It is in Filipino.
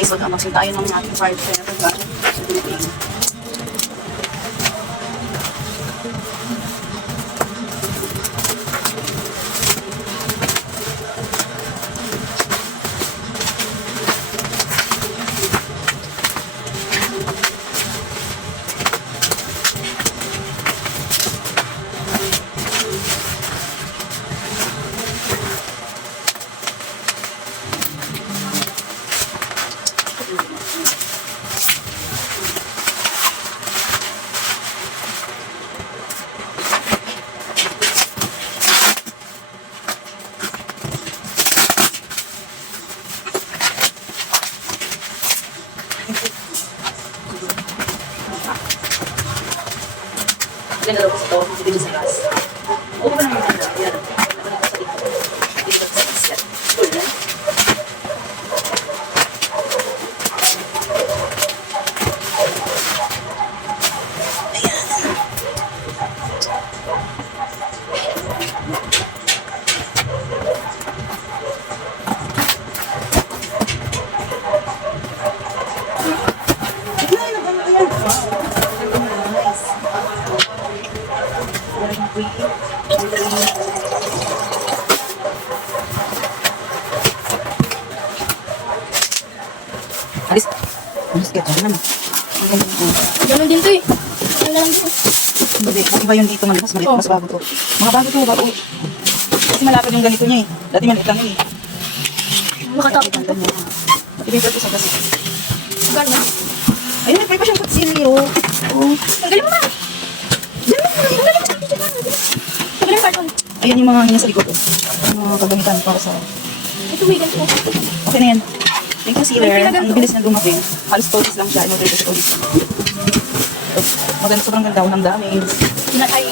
So, unboxing tayo ng ating hardware. Ganda daw ito, dito sa gas. Oo ba naman ganda? Yan. Naman ako sa dito. Dito sa isyan. Cool na. Ayan. Alis. Alis ka dyan naman. Ganun din to eh. Ganun lang dito. Hindi, iba yung dito mas maliit, mas bago to. Mga bago to, bago. Kasi malapad yung ganito niya eh. Dati maliit lang yun eh. Makatapos na to. Iba yung purpose ang kasi. Ganun. Ayun, may pa siyang kutsilyo. Oh. Tanggalin mo na. Tanggalin mo. Tanggalin mo karton. Ayan yung mga nasa likod. Mga kagamitan para sa... Ito may ganito. Okay na yan. Thank you, Sealer. Ang bilis na dumating. Halos totis lang siya. Ano, 30 totis. Maganda, sobrang ganda. Unang dami. Hindi na tayo.